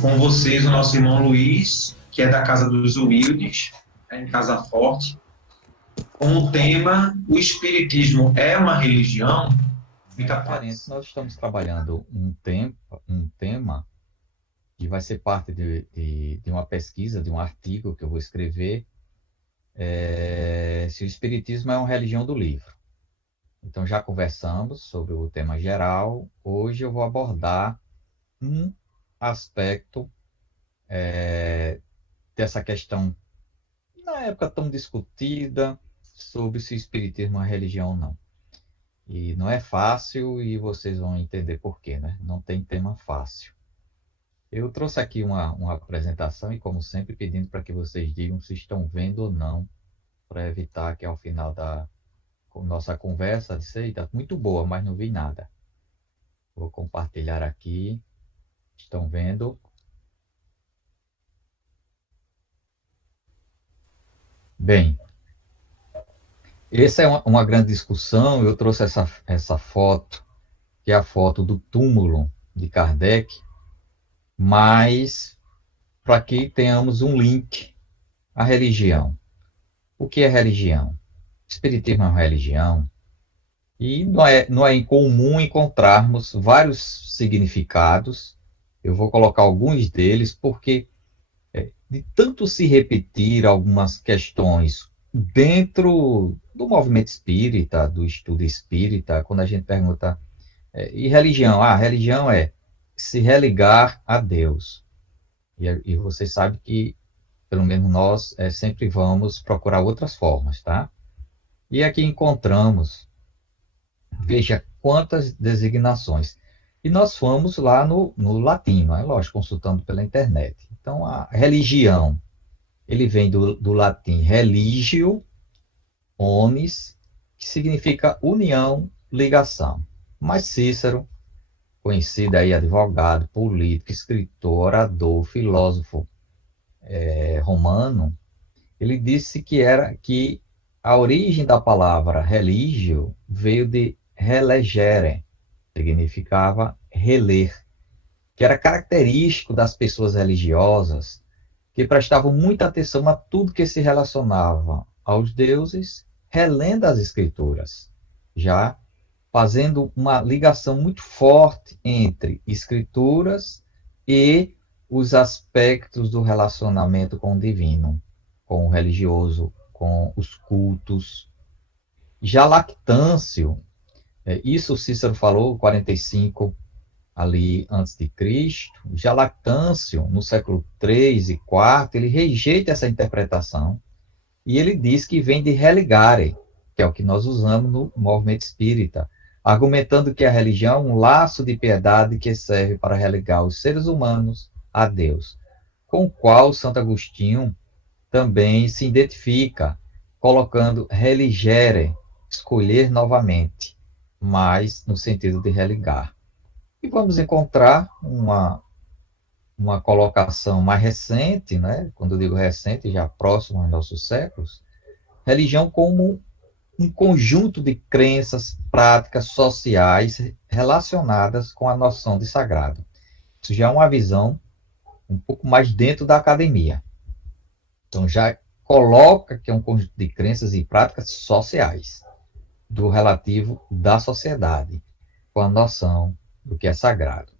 com vocês o nosso irmão Luiz, que é da Casa dos Humildes, em Casa Forte, com o tema O Espiritismo é uma religião? É Muita diferente. paz. Nós estamos trabalhando um tema que vai ser parte de uma pesquisa, de um artigo que eu vou escrever, se o Espiritismo é uma religião do livro. Então, já conversamos sobre o tema geral. Hoje eu vou abordar um aspecto dessa questão, na época tão discutida, sobre se o Espiritismo é uma religião ou não. E não é fácil e vocês vão entender por quê, né? Não tem tema fácil. Eu trouxe aqui uma apresentação e, como sempre, pedindo para que vocês digam se estão vendo ou não, para evitar que ao final da nossa conversa, disse, eita, muito boa, mas não vi nada. Vou compartilhar aqui. Estão vendo? Bem, essa é uma grande discussão. Eu trouxe essa foto, que é a foto do túmulo de Kardec, mas para que tenhamos um link à religião. O que é religião? Espiritismo é uma religião? E não é incomum encontrarmos vários significados. Eu vou colocar alguns deles, porque de tanto se repetir algumas questões dentro do movimento espírita, do estudo espírita, quando a gente pergunta, e religião? Ah, religião é se religar a Deus. E você sabe que, pelo menos nós, sempre vamos procurar outras formas, tá? E aqui encontramos, veja quantas designações. E nós fomos lá no latino, é lógico, consultando pela internet. Então, a religião, ele vem do latim religio, omnis, que significa união, ligação. Mas Cícero, conhecido aí advogado, político, escritor, orador, filósofo romano, ele disse que a origem da palavra religio veio de relegere, significava reler, que era característico das pessoas religiosas que prestavam muita atenção a tudo que se relacionava aos deuses, relendo as escrituras, já fazendo uma ligação muito forte entre escrituras e os aspectos do relacionamento com o divino, com o religioso, com os cultos. Já Lactâncio, isso Cícero falou, 45 ali antes de Cristo. Já Lactâncio, no século 3 e 4, ele rejeita essa interpretação e ele diz que vem de religare, que é o que nós usamos no movimento espírita, argumentando que a religião é um laço de piedade que serve para religar os seres humanos a Deus, com o qual Santo Agostinho também se identifica, colocando religere, escolher novamente, mas no sentido de religar. E vamos encontrar uma colocação mais recente, né? Quando eu digo recente, já próximo aos nossos séculos, religião como um conjunto de crenças, práticas sociais relacionadas com a noção de sagrado. Isso já é uma visão um pouco mais dentro da academia. Então, já coloca que é um conjunto de crenças e práticas sociais, do relativo da sociedade, com a noção do que é sagrado.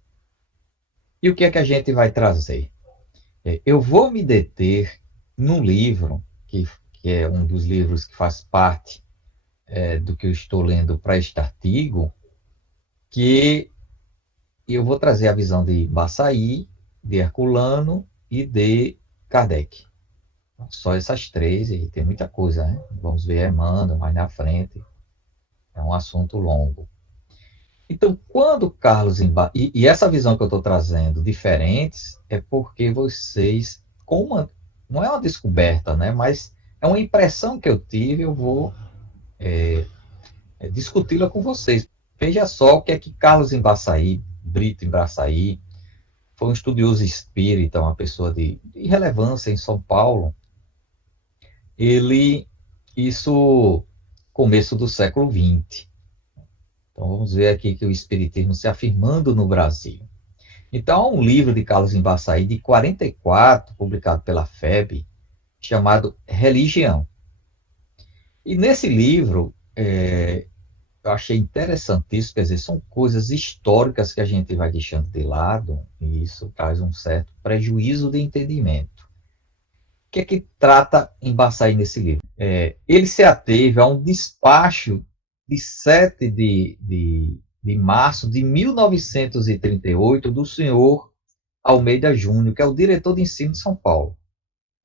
E o que é que a gente vai trazer? Eu vou me deter num livro, que é um dos livros que faz parte do que eu estou lendo para este artigo, que eu vou trazer a visão de Bassaí, de Herculano e de Kardec. Só essas três, e tem muita coisa, né? Vamos ver Emmanuel mais na frente. É um assunto longo. Então, quando Carlos e essa visão que eu estou trazendo diferentes é porque vocês, não é uma descoberta, né? Mas é uma impressão que eu tive, eu vou discuti-la com vocês. Veja só o que é que Carlos Embaçaí, Brito Embaçaí, foi um estudioso espírita, uma pessoa de relevância em São Paulo. Ele, isso começo do século XX. Então vamos ver aqui que o espiritismo se afirmando no Brasil. Então, há um livro de Carlos Embaçaí, de 44, publicado pela FEB, chamado Religião. E nesse livro, eu achei interessantíssimo, quer dizer, são coisas históricas que a gente vai deixando de lado, e isso traz um certo prejuízo de entendimento. O que é que trata Embaçaí nesse livro? Ele se ateve a um despacho de 7 de março de 1938 do senhor Almeida Júnior, que é o diretor de ensino de São Paulo,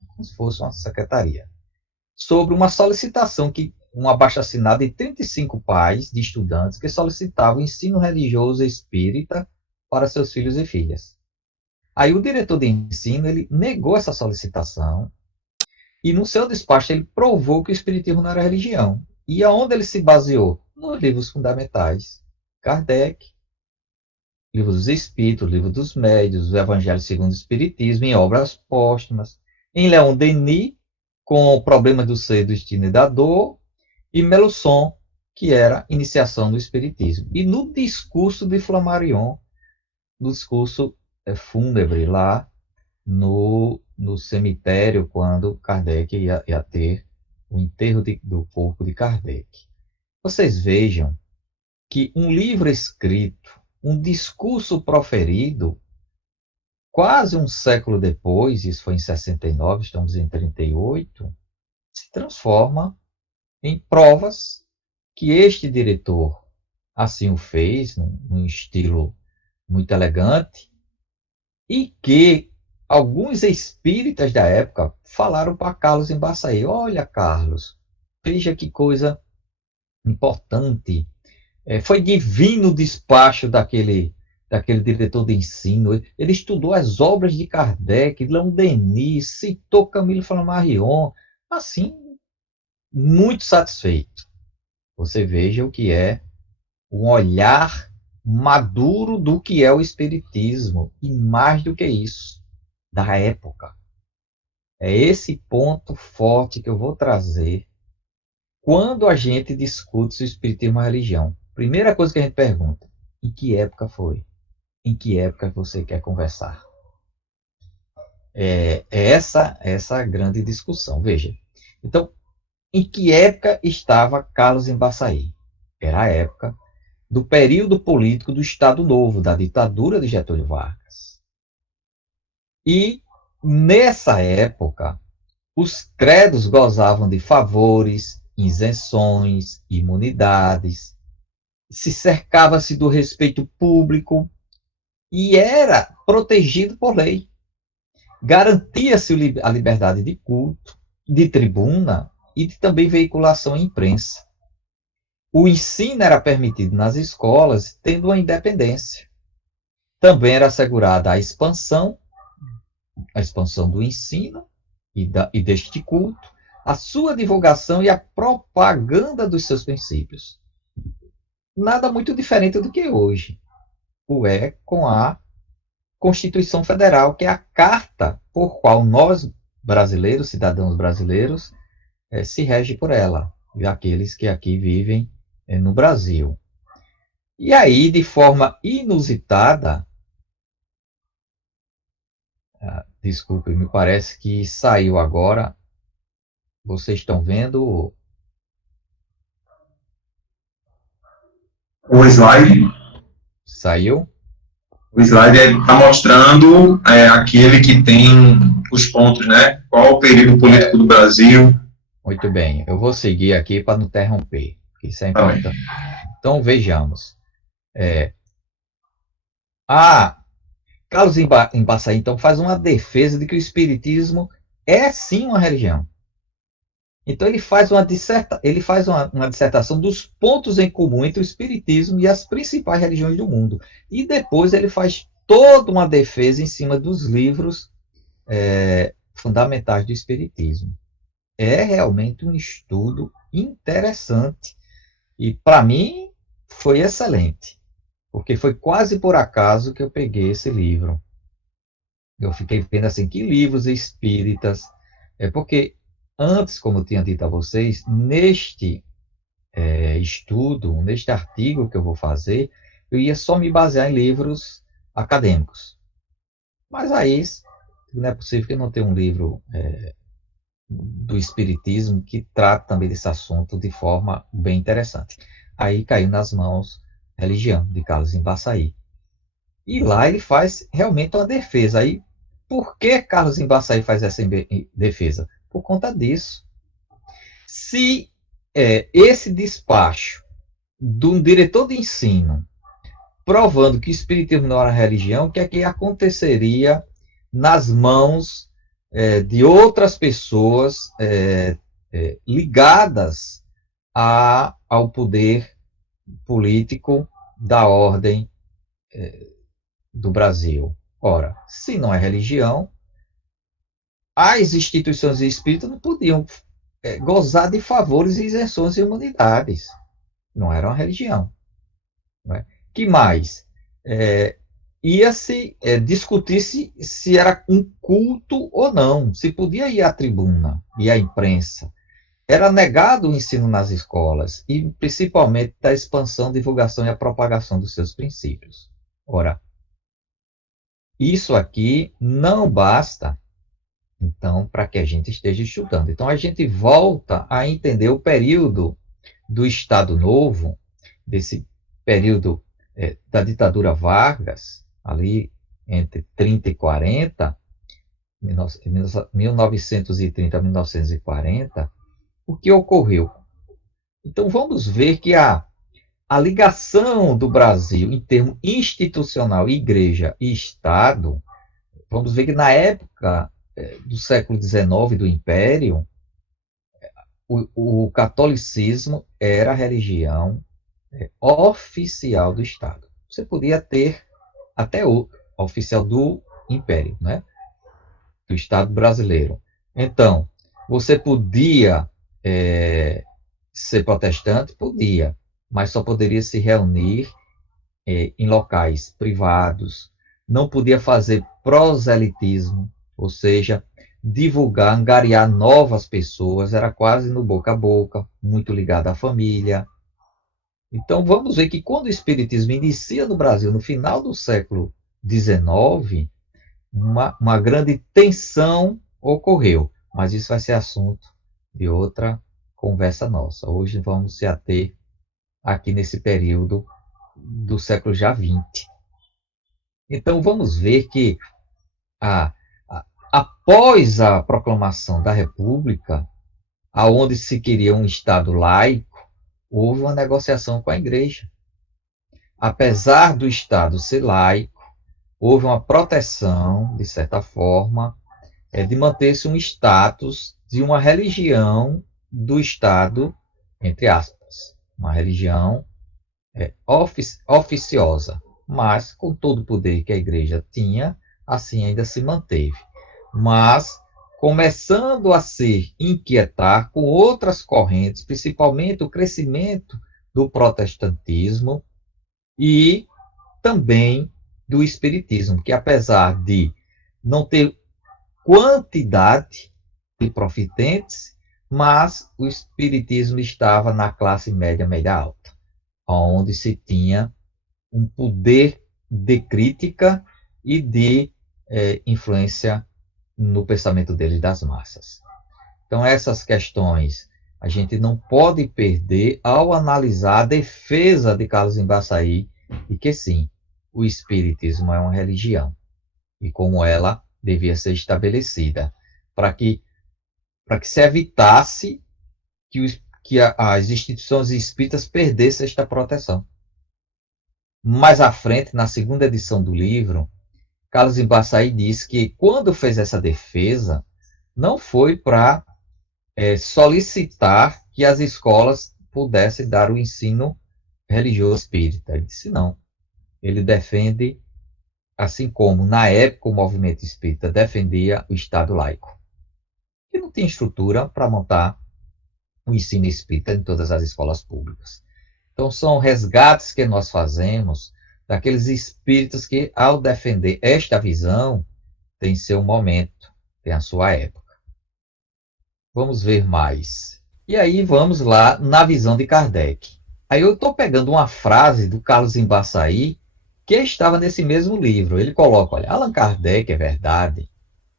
como se fosse uma secretaria, sobre uma solicitação que um abaixo-assinado de 35 pais de estudantes que solicitavam ensino religioso espírita para seus filhos e filhas. Aí o diretor de ensino ele negou essa solicitação e no seu despacho ele provou que o espiritismo não era religião. E aonde ele se baseou? Nos livros fundamentais. Kardec, Livro dos Espíritos, Livro dos Médios, o Evangelho segundo o Espiritismo, em obras póstumas, em Leon Denis, com o Problema do Ser, do Destino e da Dor, e Melusson, que era Iniciação do Espiritismo. E no discurso de Flammarion, no discurso fúnebre lá no cemitério, quando Kardec ia ter o enterro do corpo de Kardec. Vocês vejam que um livro escrito, um discurso proferido, quase um século depois, isso foi em 69, estamos em 38, se transforma em provas que este diretor assim o fez, num estilo muito elegante, e que alguns espíritas da época falaram para Carlos Embaçaí: olha, Carlos, veja que coisa importante. Foi divino o despacho daquele diretor de ensino. Ele estudou as obras de Kardec, Leon Denis, citou Camilo Flammarion, assim, muito satisfeito. Você veja o que é um olhar maduro do que é o espiritismo, e mais do que isso, da época. É esse ponto forte que eu vou trazer quando a gente discute se o espiritismo é uma religião. Primeira coisa que a gente pergunta: em que época foi? Em que época você quer conversar? É essa a grande discussão. Veja, então, em que época estava Carlos Embaçaí? Era a época do período político do Estado Novo, da ditadura de Getúlio Vargas. E, nessa época, os credos gozavam de favores, isenções, imunidades, se cercava-se do respeito público e era protegido por lei. Garantia-se a liberdade de culto, de tribuna e de também veiculação em imprensa. O ensino era permitido nas escolas, tendo uma independência. Também era assegurada a expansão do ensino e deste culto, a sua divulgação e a propaganda dos seus princípios. Nada muito diferente do que hoje. Com a Constituição Federal, que é a carta por qual nós, brasileiros, cidadãos brasileiros, se rege por ela, e aqueles que aqui vivem no Brasil. E aí, de forma inusitada, desculpe, me parece que saiu agora, vocês estão vendo? O slide, Saiu? o slide está mostrando aquele que tem os pontos, né? Qual o período político do Brasil. Muito bem, eu vou seguir aqui para não interromper, porque isso é Tá bem. importante. Então, vejamos. Carlos Embaçaí, então, faz uma defesa de que o espiritismo é sim uma religião. Então ele faz uma dissertação dos pontos em comum entre o espiritismo e as principais religiões do mundo. E depois ele faz toda uma defesa em cima dos livros fundamentais do espiritismo. É realmente um estudo interessante. E para mim foi excelente, porque foi quase por acaso que eu peguei esse livro. Eu fiquei vendo assim, que livros espíritas. Porque antes, como eu tinha dito a vocês, neste estudo, neste artigo que eu vou fazer, eu ia só me basear em livros acadêmicos. Mas aí não é possível que não tenha um livro do Espiritismo que trata também desse assunto de forma bem interessante. Aí caiu nas mãos Religião, de Carlos Embaçaí. E lá ele faz realmente uma defesa. Aí, por que Carlos Embaçaí faz essa defesa? Por conta disso. Se esse despacho de um diretor de ensino provando que o espiritismo não era religião, o que é que aconteceria nas mãos de outras pessoas ligadas ao poder político da ordem do Brasil? Ora, se não é religião, as instituições espíritas não podiam gozar de favores e isenções e imunidades. Não era uma religião. Não é? Que mais? Ia-se discutir se era um culto ou não, se podia ir à tribuna e à imprensa. Era negado o ensino nas escolas, e principalmente da expansão, divulgação e a propagação dos seus princípios. Ora, isso aqui não basta, então, para que a gente esteja estudando. Então, a gente volta a entender o período do Estado Novo, desse período da ditadura Vargas, ali entre 30 e 40, 1930 a 1940, o que ocorreu? Então, vamos ver que a ligação do Brasil em termo institucional, igreja e Estado, vamos ver que na época do século XIX, do Império, o catolicismo era a religião oficial do Estado. Você podia ter até o oficial do Império, né? Do Estado brasileiro. Então, você podia ser protestante? Podia, mas só poderia se reunir em locais privados, não podia fazer proselitismo, ou seja, divulgar, angariar novas pessoas, era quase no boca a boca, muito ligado à família. Então vamos ver que quando o Espiritismo inicia no Brasil, no final do século XIX, uma grande tensão ocorreu, mas isso vai ser assunto de outra conversa nossa. Hoje vamos se ater aqui nesse período do século já XX. Então vamos ver que após a proclamação da República, aonde se queria um Estado laico, houve uma negociação com a Igreja. Apesar do Estado ser laico, houve uma proteção, de certa forma, de manter-se um status de uma religião do Estado, entre aspas, uma religião oficiosa, mas com todo o poder que a Igreja tinha, assim ainda se manteve. Mas começando a se inquietar com outras correntes, principalmente o crescimento do protestantismo e também do espiritismo, que apesar de não ter quantidade de profitentes, mas o espiritismo estava na classe média, média alta, onde se tinha um poder de crítica e de influência no pensamento deles das massas. Então, essas questões a gente não pode perder ao analisar a defesa de Carlos Embaçaí, e que sim, o espiritismo é uma religião, e como ela devia ser estabelecida, para que se evitasse que as instituições espíritas perdessem esta proteção. Mais à frente, na segunda edição do livro, Carlos Embaçaí diz que quando fez essa defesa, não foi para solicitar que as escolas pudessem dar o ensino religioso espírita. Ele disse não. Ele defende, assim como na época o movimento espírita defendia o Estado laico, que não tinha estrutura para montar o ensino espírita em todas as escolas públicas. Então são resgates que nós fazemos daqueles espíritas que, ao defender esta visão, tem seu momento, tem a sua época. Vamos ver mais. E aí vamos lá na visão de Kardec. Aí eu estou pegando uma frase do Carlos Embaçaí, que estava nesse mesmo livro. Ele coloca, olha, Allan Kardec, é verdade,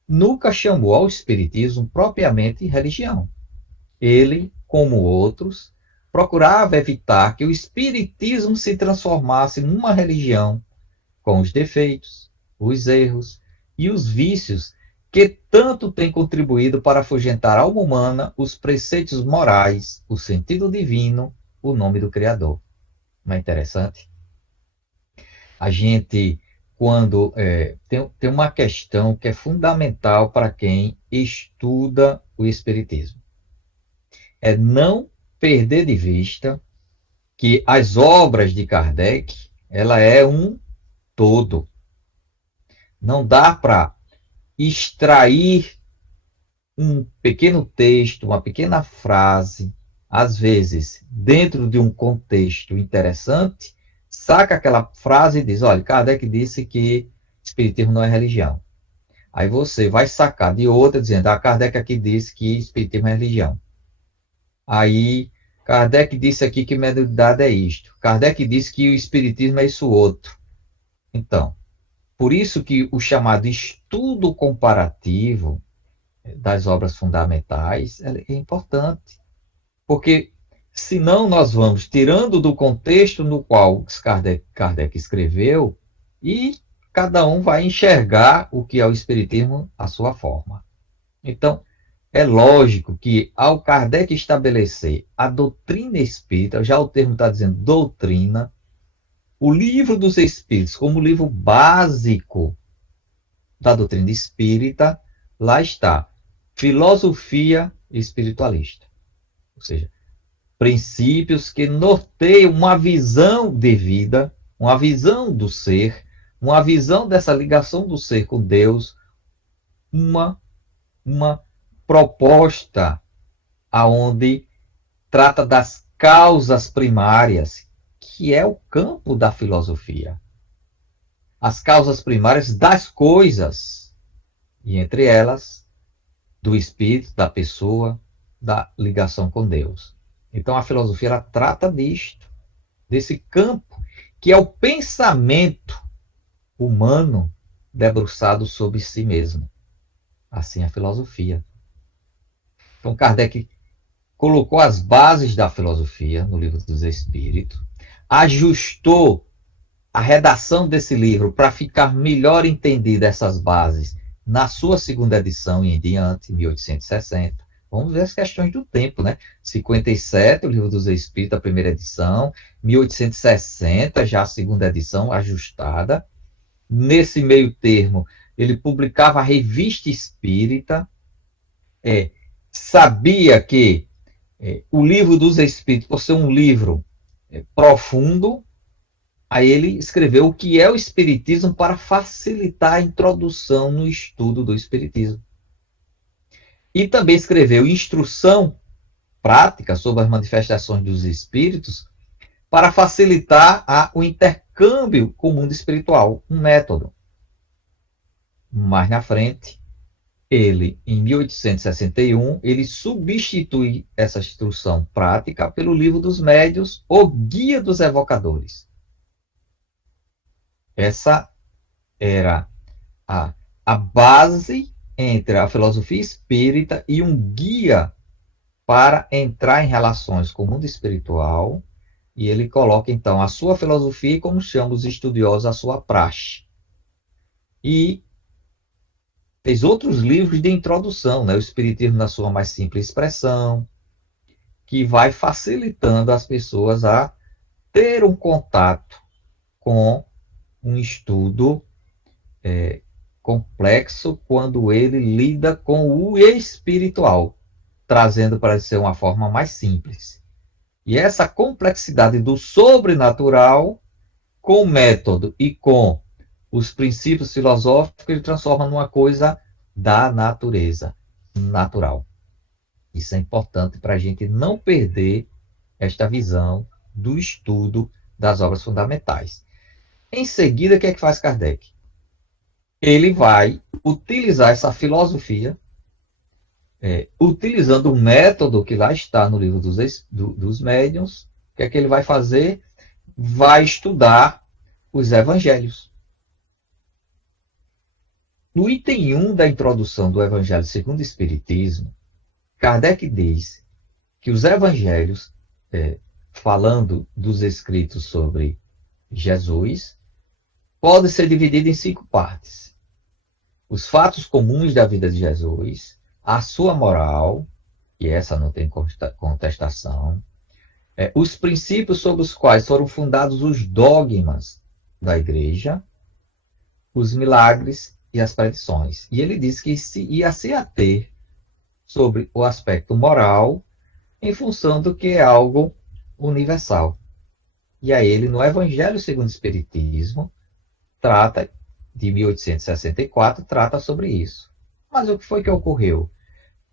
nunca chamou ao espiritismo propriamente religião. Ele, como outros, procurava evitar que o espiritismo se transformasse numa religião com os defeitos, os erros e os vícios que tanto tem contribuído para afugentar a alma humana os preceitos morais, o sentido divino, o nome do Criador. Não é interessante? A gente, quando tem uma questão que é fundamental para quem estuda o Espiritismo, é não perder de vista que as obras de Kardec, ela é um todo. Não dá para extrair um pequeno texto, uma pequena frase, às vezes, dentro de um contexto interessante, saca aquela frase e diz, olha, Kardec disse que Espiritismo não é religião. Aí você vai sacar de outra, dizendo, Kardec aqui disse que Espiritismo é religião. Aí, Kardec disse aqui que mediunidade é isto. Kardec disse que o Espiritismo é isso outro. Então, por isso que o chamado estudo comparativo das obras fundamentais é importante, porque senão nós vamos tirando do contexto no qual Kardec escreveu e cada um vai enxergar o que é o Espiritismo à sua forma. Então, é lógico que ao Kardec estabelecer a doutrina espírita, já o termo está dizendo doutrina, o Livro dos Espíritos como livro básico da doutrina espírita, lá está filosofia espiritualista, ou seja, princípios que norteiam uma visão de vida, uma visão do ser, uma visão dessa ligação do ser com Deus, uma proposta aonde trata das causas primárias, que é o campo da filosofia. As causas primárias das coisas, e entre elas, do espírito, da pessoa, da ligação com Deus. Então a filosofia ela trata disto, desse campo que é o pensamento humano debruçado sobre si mesmo. Assim a filosofia. Então Kardec colocou as bases da filosofia no Livro dos Espíritos, ajustou a redação desse livro para ficar melhor entendida essas bases na sua segunda edição e em diante, 1860. Vamos ver as questões do tempo, né? 57, o Livro dos Espíritos, a primeira edição, 1860, já a segunda edição ajustada. Nesse meio termo, ele publicava a Revista Espírita, sabia que o Livro dos Espíritos, por ser um livro profundo, aí ele escreveu o que é o Espiritismo para facilitar a introdução no estudo do Espiritismo. E também escreveu instrução prática sobre as manifestações dos Espíritos para facilitar o intercâmbio com o mundo espiritual, um método. Mais na frente, ele, em 1861, ele substitui essa instrução prática pelo Livro dos Médiuns, O Guia dos Evocadores. Essa era a base entre a filosofia espírita e um guia para entrar em relações com o mundo espiritual, e ele coloca, então, a sua filosofia e, como chama os estudiosos, a sua praxe. E fez outros livros de introdução, né? O Espiritismo na sua mais simples expressão, que vai facilitando as pessoas a ter um contato com um estudo complexo quando ele lida com o espiritual, trazendo para ser uma forma mais simples. E essa complexidade do sobrenatural, com o método e com os princípios filosóficos, ele transforma numa coisa da natureza, natural. Isso é importante para a gente não perder esta visão do estudo das obras fundamentais. Em seguida, o que é que faz Kardec? Ele vai utilizar essa filosofia, utilizando o método que lá está no Livro dos Médiuns. O que é que ele vai fazer? Vai estudar os evangelhos. No item 1 da introdução do Evangelho segundo o Espiritismo, Kardec diz que os evangelhos, falando dos escritos sobre Jesus, podem ser divididos em 5 partes. Os fatos comuns da vida de Jesus, a sua moral, e essa não tem contestação, os princípios sobre os quais foram fundados os dogmas da Igreja, os milagres e as predições. E ele diz que ia se ater sobre o aspecto moral em função do que é algo universal. E aí ele, no Evangelho segundo o Espiritismo, trata, de 1864, trata sobre isso. Mas o que foi que ocorreu?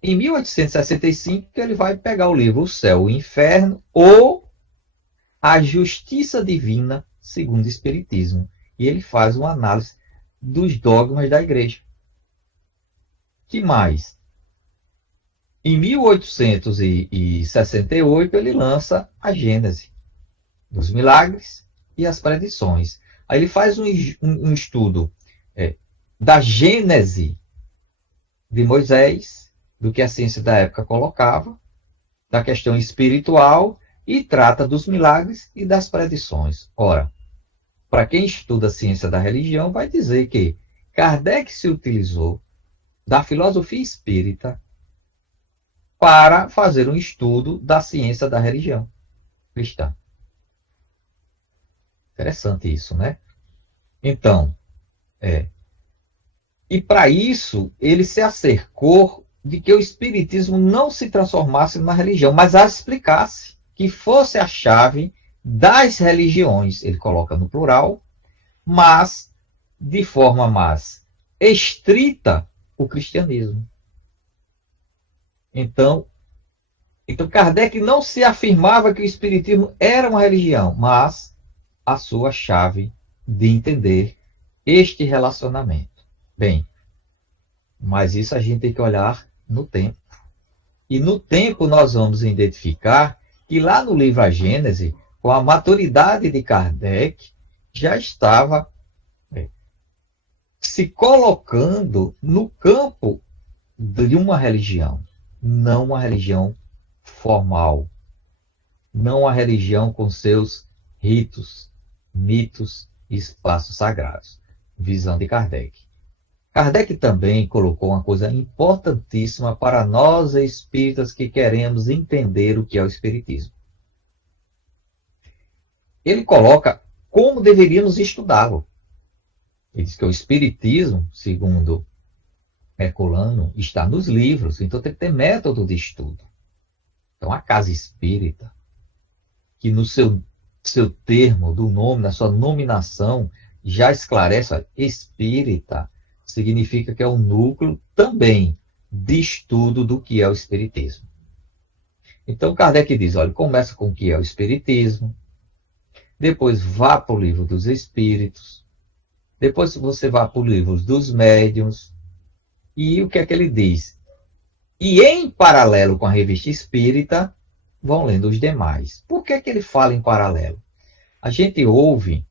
Em 1865, ele vai pegar o livro O Céu e o Inferno, ou A Justiça Divina segundo o Espiritismo. E ele faz uma análise dos dogmas da Igreja. Que mais? Em 1868, ele lança a Gênese, dos milagres e as predições. Aí ele faz um estudo da Gênese de Moisés, do que a ciência da época colocava, da questão espiritual, e trata dos milagres e das predições. Ora, para quem estuda a ciência da religião, vai dizer que Kardec se utilizou da filosofia espírita para fazer um estudo da ciência da religião cristã. Interessante isso, né? Então, e para isso, ele se acercou de que o espiritismo não se transformasse numa religião, mas a explicasse, que fosse a chave das religiões. Ele coloca no plural, mas de forma mais estrita o cristianismo. Então Kardec não se afirmava que o espiritismo era uma religião, mas a sua chave de entender este relacionamento. Bem, mas isso a gente tem que olhar no tempo. E no tempo nós vamos identificar que lá no livro A Gênese, com a maturidade de Kardec, já estava se colocando no campo de uma religião, não uma religião formal, não uma religião com seus ritos, mitos e espaços sagrados. Visão de Kardec. Kardec também colocou uma coisa importantíssima para nós espíritas que queremos entender o que é o espiritismo. Ele coloca como deveríamos estudá-lo. Ele diz que o espiritismo, segundo Herculano, está nos livros, então tem que ter método de estudo. Então a casa espírita, que no seu termo do nome, na sua nominação, já esclarece, olha, espírita significa que é um núcleo também de estudo do que é o espiritismo. Então Kardec diz, olha, começa com o que é o espiritismo, depois vá para o livro dos espíritos, depois você vá para o livro dos médiuns, e o que é que ele diz? E em paralelo com a revista espírita, vão lendo os demais. Por que é que ele fala em paralelo? A gente ouve,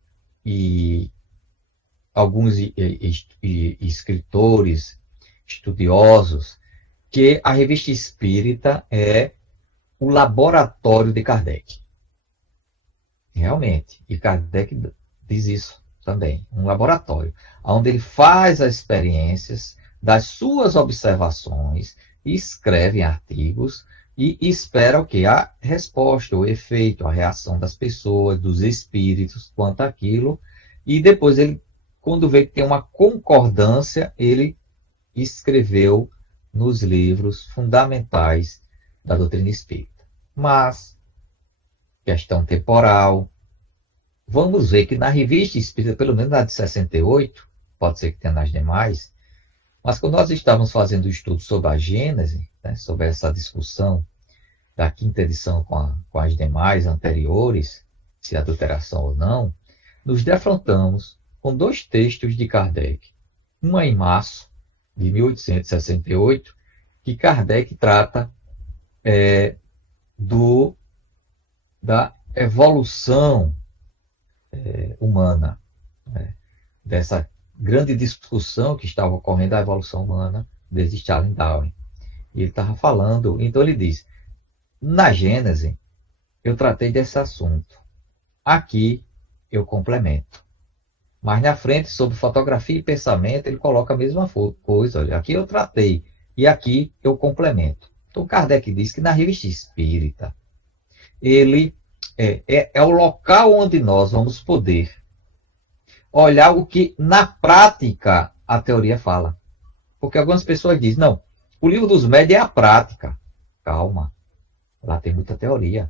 e alguns escritores, estudiosos, que a revista espírita é o laboratório de Kardec. Realmente, e Kardec diz isso também, um laboratório, onde ele faz as experiências das suas observações, escreve em artigos e espera o que? A resposta, o efeito, a reação das pessoas, dos espíritos quanto àquilo, e depois ele, quando vê que tem uma concordância, ele escreveu nos livros fundamentais da doutrina espírita. Mas, questão temporal, vamos ver que na revista espírita, pelo menos na de 68, pode ser que tenha nas demais, mas quando nós estávamos fazendo o estudo sobre a Gênese, né, sobre essa discussão da quinta edição com as demais anteriores, se adulteração ou não, nos defrontamos com 2 textos de Kardec. Uma em março de 1868, que Kardec trata da evolução humana. dessa grande discussão que estava ocorrendo da evolução humana desde Charles Darwin. E ele estava falando, então ele diz, na Gênese, eu tratei desse assunto. Aqui, eu complemento. Mas na frente, sobre fotografia e pensamento, ele coloca a mesma coisa. Olha, aqui eu tratei e aqui eu complemento. Então, Kardec diz que na revista espírita, ele é o local onde nós vamos poder olhar o que na prática a teoria fala. Porque algumas pessoas dizem, não, o livro dos médios é a prática. Calma, lá tem muita teoria.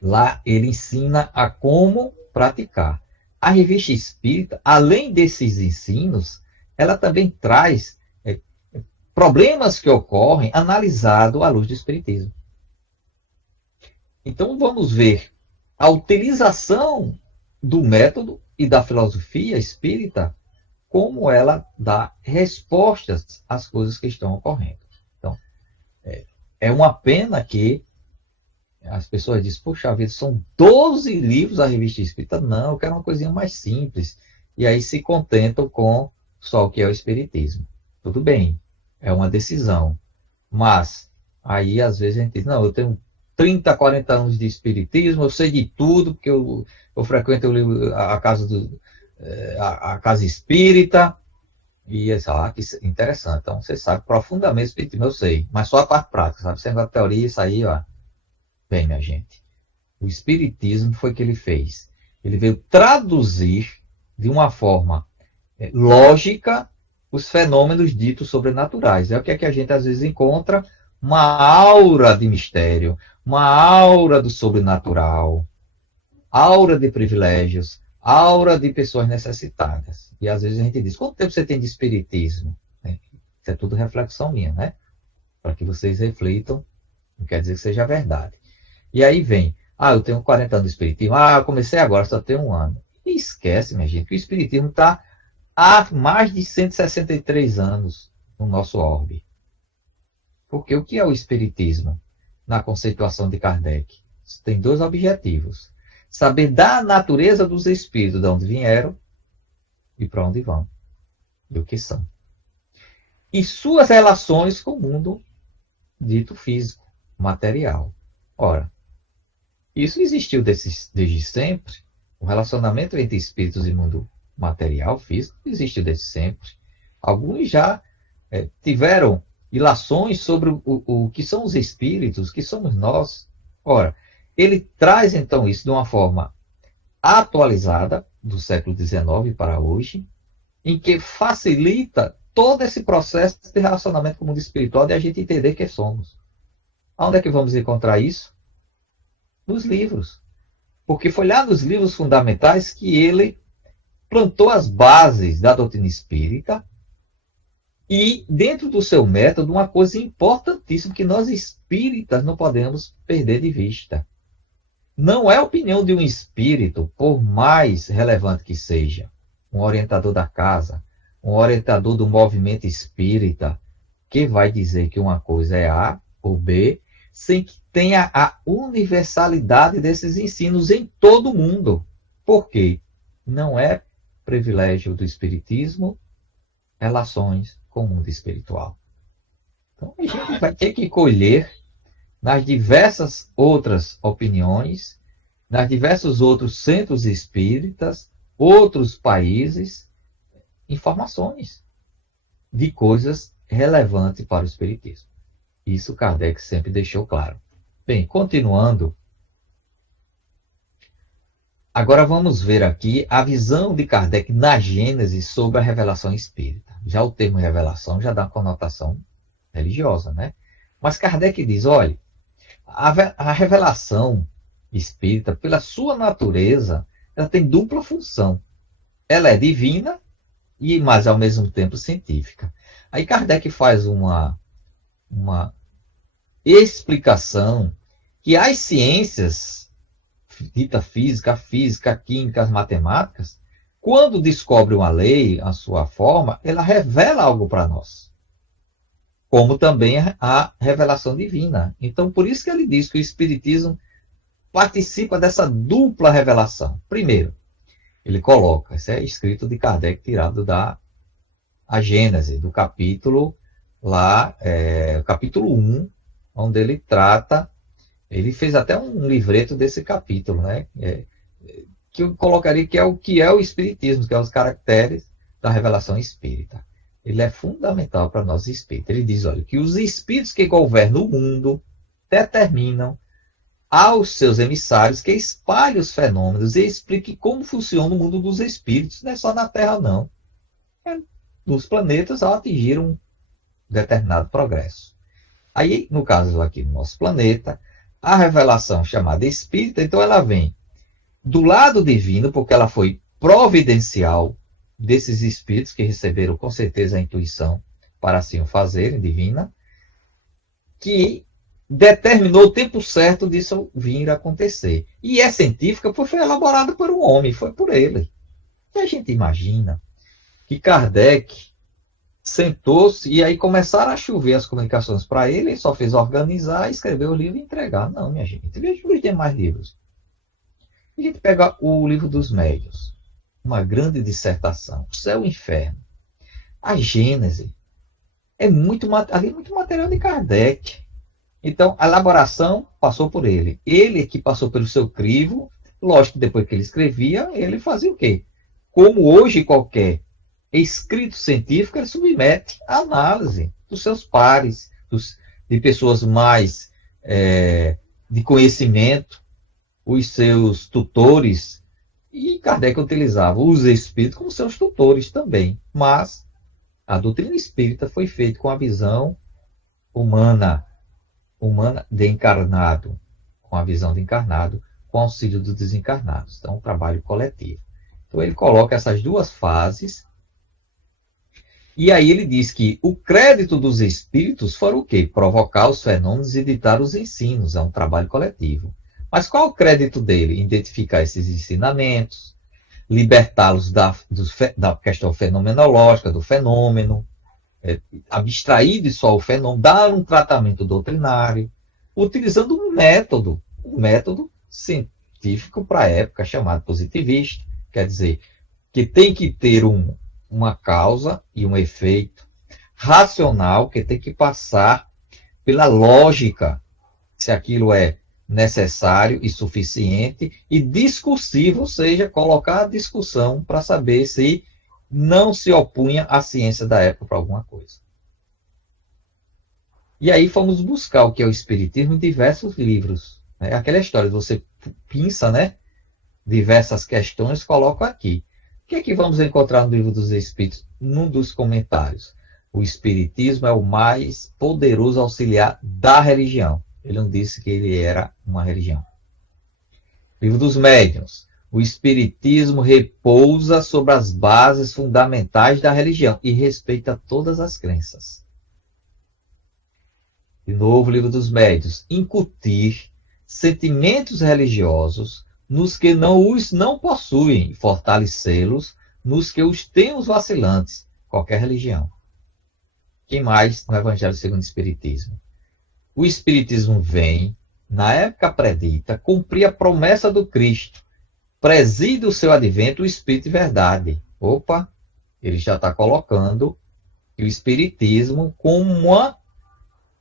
Lá ele ensina a como praticar. A revista espírita, além desses ensinos, ela também traz problemas que ocorrem analisado à luz do espiritismo. Então vamos ver a utilização do método e da filosofia espírita, como ela dá respostas às coisas que estão ocorrendo. Então, é uma pena que as pessoas dizem, puxa vida, são 12 livros a revista espírita. Não, eu quero uma coisinha mais simples. E aí se contentam com só o que é o espiritismo. Tudo bem, é uma decisão. Mas, aí às vezes a gente diz, não, eu tenho 30, 40 anos de espiritismo, eu sei de tudo, porque eu frequento a casa espírita, e que interessante. Então, você sabe profundamente o espiritismo, eu sei, mas só a parte prática, sabe? Sem a teoria, isso aí, ó. Bem, minha gente, o espiritismo foi o que ele fez. Ele veio traduzir de uma forma lógica os fenômenos ditos sobrenaturais. É o que a gente às vezes encontra, uma aura de mistério, uma aura do sobrenatural, aura de privilégios, aura de pessoas necessitadas. E às vezes a gente diz, quanto tempo você tem de espiritismo? Isso é tudo reflexão minha, né? Para que vocês reflitam, não quer dizer que seja verdade. E aí vem, eu tenho 40 anos de espiritismo, eu comecei agora, só tenho 1 ano. E esquece, minha gente, que o espiritismo está há mais de 163 anos no nosso orbe. Porque o que é o espiritismo? Na conceituação de Kardec, tem 2 objetivos. Saber da natureza dos espíritos, de onde vieram e para onde vão, e o que são. E suas relações com o mundo dito físico, material. Ora, isso existiu desde sempre. O relacionamento entre espíritos e mundo material, físico, existiu desde sempre. Alguns já tiveram ilações sobre o que são os espíritos, o que somos nós. Ora, ele traz então isso de uma forma atualizada, do século XIX para hoje, em que facilita todo esse processo de relacionamento com o mundo espiritual, de a gente entender quem somos. Onde é que vamos encontrar isso? Nos livros. Porque foi lá nos livros fundamentais que ele plantou as bases da doutrina espírita e, dentro do seu método, uma coisa importantíssima que nós espíritas não podemos perder de vista. Não é a opinião de um espírito, por mais relevante que seja, um orientador da casa, um orientador do movimento espírita, que vai dizer que uma coisa é A ou B, sem que tenha a universalidade desses ensinos em todo o mundo. Por quê? Não é privilégio do espiritismo relações com o mundo espiritual. Então a gente vai ter que colher nas diversas outras opiniões, nas diversos outros centros espíritas, outros países, informações de coisas relevantes para o espiritismo. Isso Kardec sempre deixou claro. Bem, continuando, agora vamos ver aqui a visão de Kardec na Gênese sobre a revelação espírita. Já o termo revelação já dá uma conotação religiosa, né? Mas Kardec diz, olha, a revelação espírita, pela sua natureza, ela tem dupla função. Ela é divina, mas ao mesmo tempo científica. Aí Kardec faz uma explicação que as ciências, dita física, química, as matemáticas, quando descobre uma lei, a sua forma, ela revela algo para nós. Como também a revelação divina. Então, por isso que ele diz que o Espiritismo participa dessa dupla revelação. Primeiro, Ele coloca, isso é escrito de Kardec, tirado da a Gênese, do capítulo lá, capítulo 1, onde ele trata, ele fez até um livreto desse capítulo, né? Que eu colocaria que é o Espiritismo, que é os caracteres da revelação espírita. Ele é fundamental para nós espíritas. Ele diz, olha, que os espíritos que governam o mundo determinam aos seus emissários que espalhem os fenômenos e expliquem como funciona o mundo dos espíritos. Não é só na Terra, não. Nos planetas ao atingir um determinado progresso. Aí, no caso aqui do nosso planeta, a revelação chamada espírita, então ela vem do lado divino, porque ela foi providencial desses espíritos que receberam com certeza a intuição para assim o fazerem, divina, que determinou o tempo certo disso vir a acontecer. E é científica porque foi elaborada por um homem, foi por ele. E a gente imagina que Kardec sentou-se e aí começaram a chover as comunicações para ele, ele só fez organizar, escrever o livro e entregar. Não, minha gente, veja os demais livros. A gente pega o livro dos médiuns, uma grande dissertação, o céu e o inferno, a Gênese, ali muito material de Kardec. Então, a elaboração passou por ele. Ele que passou pelo seu crivo, lógico que depois que ele escrevia, ele fazia o quê? Como hoje qualquer escrito científico, ele submete à análise dos seus pares, de pessoas mais de conhecimento, os seus tutores, e Kardec utilizava os espíritos como seus tutores também. Mas a doutrina espírita foi feita com a visão humana de encarnado, com a visão de encarnado, com auxílio dos desencarnados. Então, um trabalho coletivo. Então, ele coloca essas duas fases, e aí ele diz que o crédito dos espíritos foi o quê? Provocar os fenômenos e ditar os ensinos. É um trabalho coletivo. Mas qual o crédito dele? Identificar esses ensinamentos, libertá-los da questão fenomenológica, do fenômeno, abstrair de só o fenômeno, dar um tratamento doutrinário, utilizando um método científico para a época, chamado positivista, quer dizer, que tem que ter uma causa e um efeito racional, que tem que passar pela lógica, se aquilo é necessário e suficiente, e discursivo, ou seja, colocar a discussão para saber se não se opunha à ciência da época para alguma coisa. E aí fomos buscar o que é o Espiritismo em diversos livros. Né? Aquela história de você pinça, né? Diversas questões, coloco aqui. O que é que vamos encontrar no Livro dos Espíritos? Num dos comentários. O Espiritismo é o mais poderoso auxiliar da religião. Ele não disse que ele era uma religião. Livro dos Médiuns. O Espiritismo repousa sobre as bases fundamentais da religião e respeita todas as crenças. De novo, Livro dos Médiuns. Incutir sentimentos religiosos nos que os não possuem, fortalecê-los nos que os têm os vacilantes, qualquer religião. Quem mais no Evangelho segundo o Espiritismo? O Espiritismo vem, na época predita, cumprir a promessa do Cristo. Preside o seu advento o Espírito de verdade. Opa, ele já está colocando o Espiritismo como uma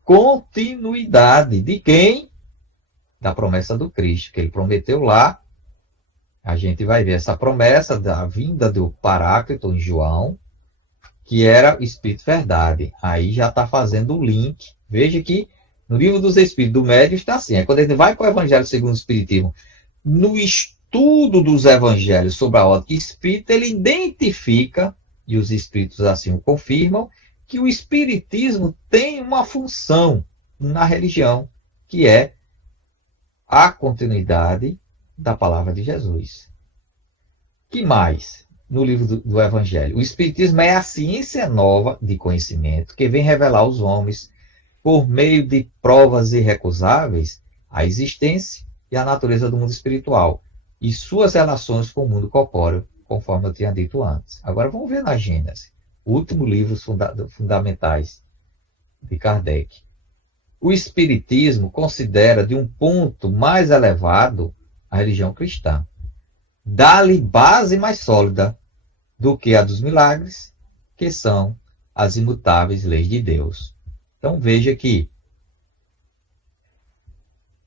continuidade de quem? Da promessa do Cristo, que ele prometeu lá. A gente vai ver essa promessa da vinda do Paráclito em João, que era o Espírito Verdade. Aí já está fazendo o link. Veja que no Livro dos Espíritos do Médio está assim. Quando ele vai para o Evangelho segundo o Espiritismo, no estudo dos Evangelhos sobre a ótica espírita, ele identifica, e os Espíritos assim o confirmam, que o Espiritismo tem uma função na religião, que é a continuidade da palavra de Jesus. Que mais? No livro do Evangelho. O Espiritismo é a ciência nova de conhecimento que vem revelar aos homens, por meio de provas irrecusáveis, a existência e a natureza do mundo espiritual e suas relações com o mundo corpóreo, conforme eu tinha dito antes. Agora vamos ver na Gênese, o último livro fundamentais de Kardec. O Espiritismo considera de um ponto mais elevado a religião cristã. dá-lhe base mais sólida do que a dos milagres, que são as imutáveis leis de Deus. Então veja que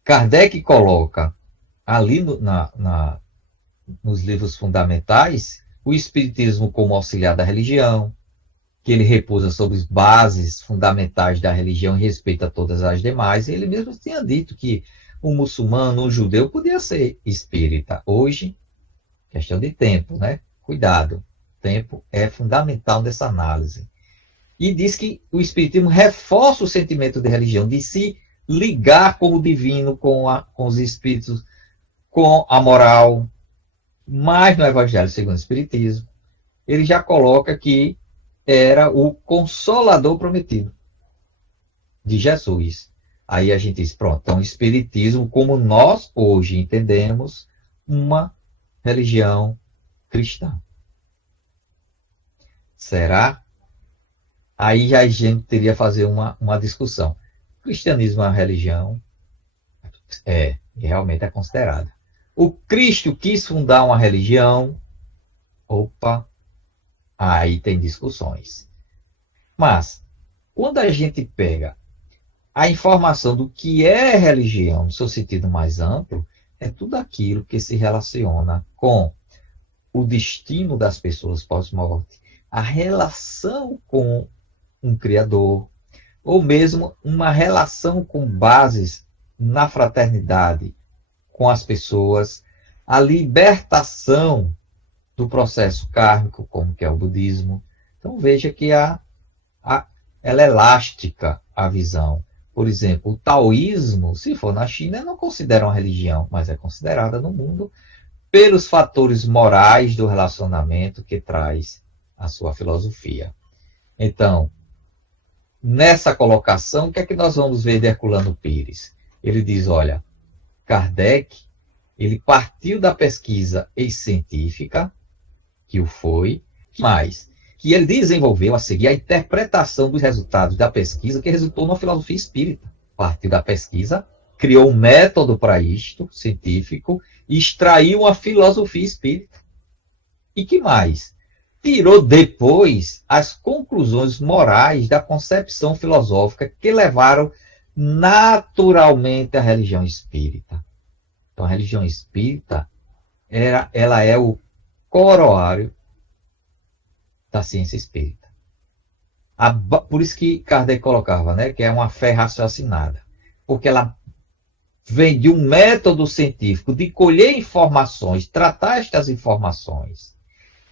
Kardec coloca ali nos livros fundamentais o Espiritismo como auxiliar da religião, que ele repousa sobre as bases fundamentais da religião e respeita todas as demais. Ele mesmo tinha dito que um muçulmano, um judeu, podia ser espírita. Hoje, questão de tempo, né? Cuidado, tempo é fundamental nessa análise. E diz que o espiritismo reforça o sentimento de religião, de se ligar com o divino, com os espíritos, com a moral. Mas no Evangelho segundo o Espiritismo, ele já coloca que era o Consolador prometido de Jesus. Aí a gente diz, pronto, então o Espiritismo, como nós hoje entendemos, uma religião cristã. Será? Aí a gente teria que fazer uma discussão. O cristianismo é uma religião? Realmente é considerada. O Cristo quis fundar uma religião? Opa, aí tem discussões. Mas, quando a gente pega a informação do que é religião, no seu sentido mais amplo, é tudo aquilo que se relaciona com o destino das pessoas pós-morte, a relação com um Criador, ou mesmo uma relação com bases na fraternidade com as pessoas, a libertação do processo kármico, como que é o budismo. Então veja que ela é elástica a visão. Por exemplo, o taoísmo, se for na China, não considera uma religião, mas é considerada no mundo pelos fatores morais do relacionamento que traz a sua filosofia. Então, nessa colocação, o que é que nós vamos ver de Herculano Pires? Ele diz, olha, Kardec, ele partiu da pesquisa científica, que o foi, mas que ele desenvolveu a seguir a interpretação dos resultados da pesquisa que resultou numa filosofia espírita. Partiu da pesquisa, criou um método para isto, científico, e extraiu uma filosofia espírita. E que mais? Tirou depois as conclusões morais da concepção filosófica que levaram naturalmente à religião espírita. Então, a religião espírita, ela é o coroário da ciência espírita. Por isso que Kardec colocava, né, que é uma fé raciocinada. Porque ela vem de um método científico de colher informações, tratar estas informações,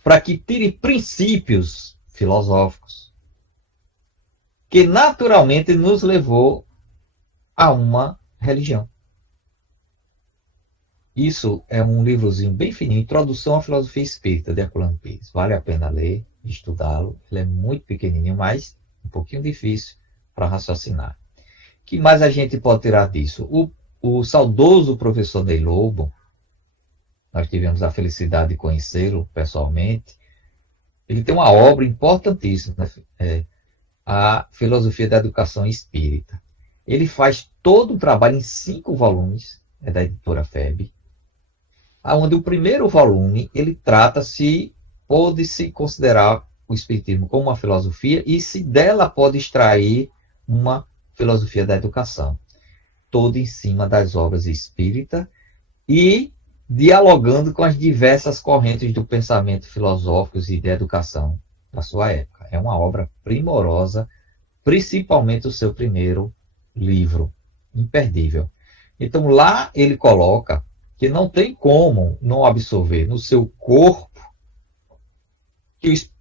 para que tire princípios filosóficos, que naturalmente nos levou a uma religião. Isso é um livrozinho bem fininho, Introdução à Filosofia Espírita, de Herculano Pires. Vale a pena ler, estudá-lo. Ele é muito pequenininho, mas um pouquinho difícil para raciocinar. O que mais a gente pode tirar disso? O saudoso professor Ney Lobo, nós tivemos a felicidade de conhecê-lo pessoalmente, ele tem uma obra importantíssima, a Filosofia da Educação Espírita. Ele faz todo o trabalho em 5 volumes, é da editora FEB, onde o primeiro volume ele trata se pode-se considerar o Espiritismo como uma filosofia e se dela pode extrair uma filosofia da educação. Todo em cima das obras espíritas e dialogando com as diversas correntes do pensamento filosófico e de educação da sua época. É uma obra primorosa, principalmente o seu primeiro livro, imperdível. Então lá ele coloca que não tem como não absorver no seu corpo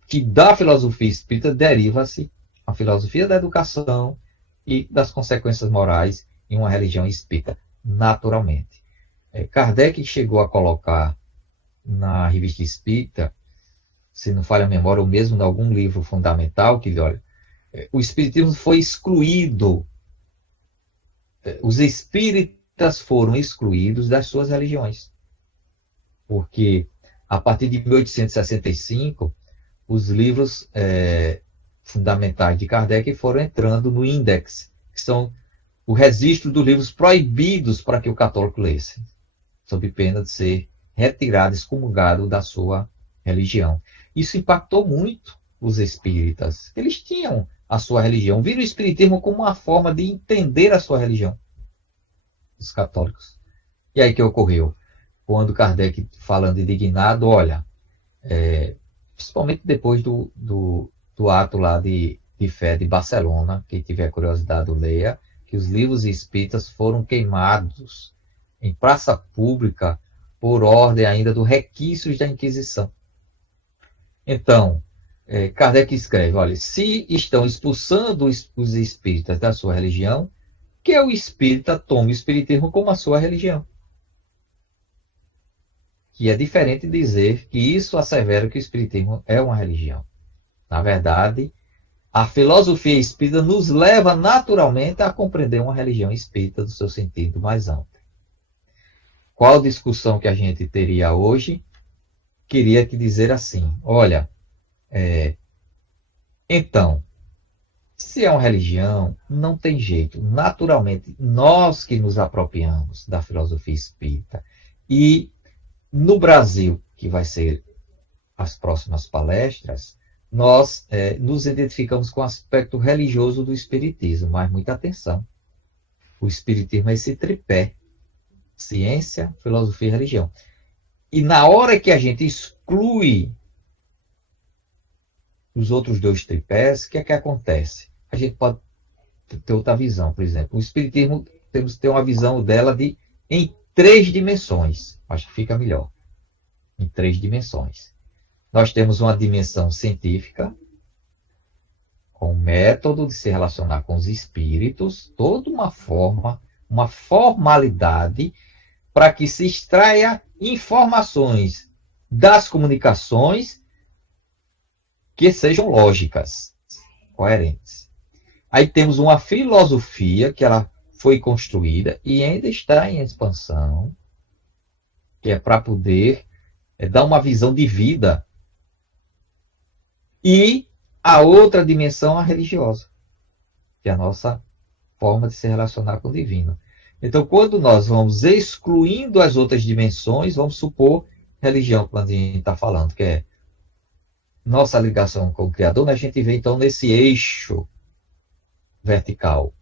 que da filosofia espírita deriva-se a filosofia da educação e das consequências morais em uma religião espírita, naturalmente. Kardec chegou a colocar na Revista Espírita, se não falha a memória, ou mesmo em algum livro fundamental, que olha, o espiritismo foi excluído, os espíritas foram excluídos das suas religiões, porque a partir de 1865, os livros fundamentais de Kardec foram entrando no índex, que são o registro dos livros proibidos para que o católico lesse, sob pena de ser retirado, excomungado da sua religião. Isso impactou muito os espíritas. Eles tinham a sua religião, viram o espiritismo como uma forma de entender a sua religião, os católicos. E aí que ocorreu? Quando Kardec, falando indignado, olha, principalmente depois do ato lá de fé de Barcelona, quem tiver curiosidade, leia, que os livros espíritas foram queimados em praça pública por ordem ainda do requisitos da Inquisição. Então, Kardec escreve, olha, se estão expulsando os espíritas da sua religião, que o espírita tome o espiritismo como a sua religião. Que é diferente de dizer que isso assevera que o espiritismo é uma religião. Na verdade, a filosofia espírita nos leva naturalmente a compreender uma religião espírita do seu sentido mais amplo. Qual discussão que a gente teria hoje? Queria te dizer assim, olha, então, se é uma religião, não tem jeito. Naturalmente, nós que nos apropriamos da filosofia espírita e no Brasil, que vai ser as próximas palestras, nós nos identificamos com o aspecto religioso do espiritismo, mas muita atenção. O espiritismo é esse tripé, ciência, filosofia e religião. E na hora que a gente exclui os outros dois tripés, o que é que acontece? A gente pode ter outra visão, por exemplo. O espiritismo, temos que ter uma visão dela em 3 dimensões. Acho que fica melhor. Em 3 dimensões. Nós temos uma dimensão científica, com o método de se relacionar com os espíritos, toda uma forma, uma formalidade para que se extraia informações das comunicações que sejam lógicas, coerentes. Aí temos uma filosofia que ela foi construída e ainda está em expansão, que é para poder dar uma visão de vida. E a outra dimensão, a religiosa, que é a nossa forma de se relacionar com o divino. Então, quando nós vamos excluindo as outras dimensões, vamos supor religião, quando a gente está falando, que é nossa ligação com o Criador, né, a gente vê então nesse eixo vertical.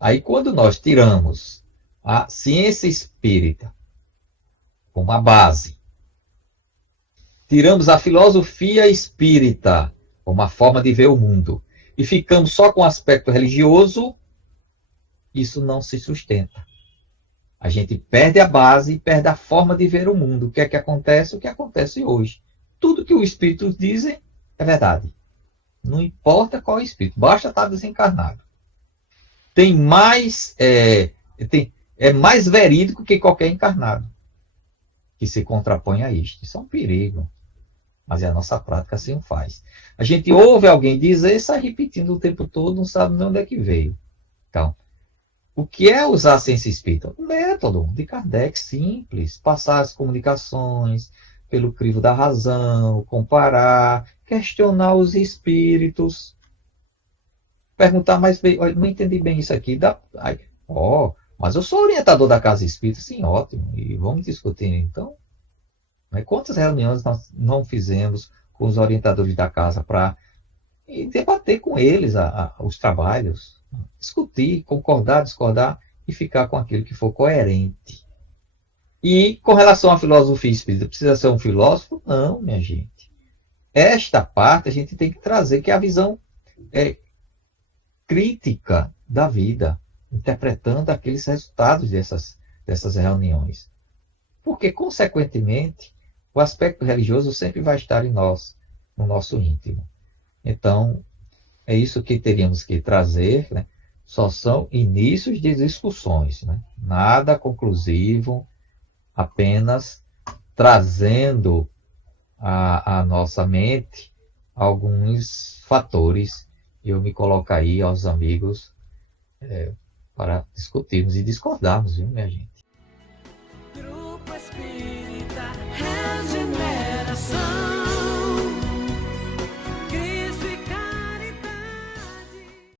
Aí, quando nós tiramos a ciência espírita como a base, tiramos a filosofia espírita como uma forma de ver o mundo, e ficamos só com o aspecto religioso, isso não se sustenta. A gente perde a base e perde a forma de ver o mundo. O que é que acontece? O que acontece hoje. Tudo que os espíritos dizem é verdade. Não importa qual espírito, basta estar desencarnado. É mais verídico que qualquer encarnado que se contrapõe a isto. Isso é um perigo. Mas a nossa prática assim o faz. A gente ouve alguém dizer e sai repetindo o tempo todo, não sabe nem onde é que veio. Então, o que é usar a ciência espírita? Um método de Kardec simples, passar as comunicações pelo crivo da razão, comparar, questionar os espíritos, perguntar mais bem, não entendi bem isso aqui, mas eu sou orientador da casa espírita, sim, ótimo, e vamos discutir então. Quantas reuniões nós não fizemos com os orientadores da casa para debater com eles os trabalhos, discutir, concordar, discordar e ficar com aquilo que for coerente. E com relação à filosofia espírita, precisa ser um filósofo? Não, minha gente. Esta parte a gente tem que trazer, que é a visão crítica da vida, interpretando aqueles resultados dessas reuniões. Porque, consequentemente, o aspecto religioso sempre vai estar em nós, no nosso íntimo. Então, é isso que teríamos que trazer, né? Só são inícios de discussões, né? Nada conclusivo, apenas trazendo à nossa mente alguns fatores. Eu me coloco aí aos amigos para discutirmos e discordarmos, viu, minha gente? Grupo Espírita Regeneração.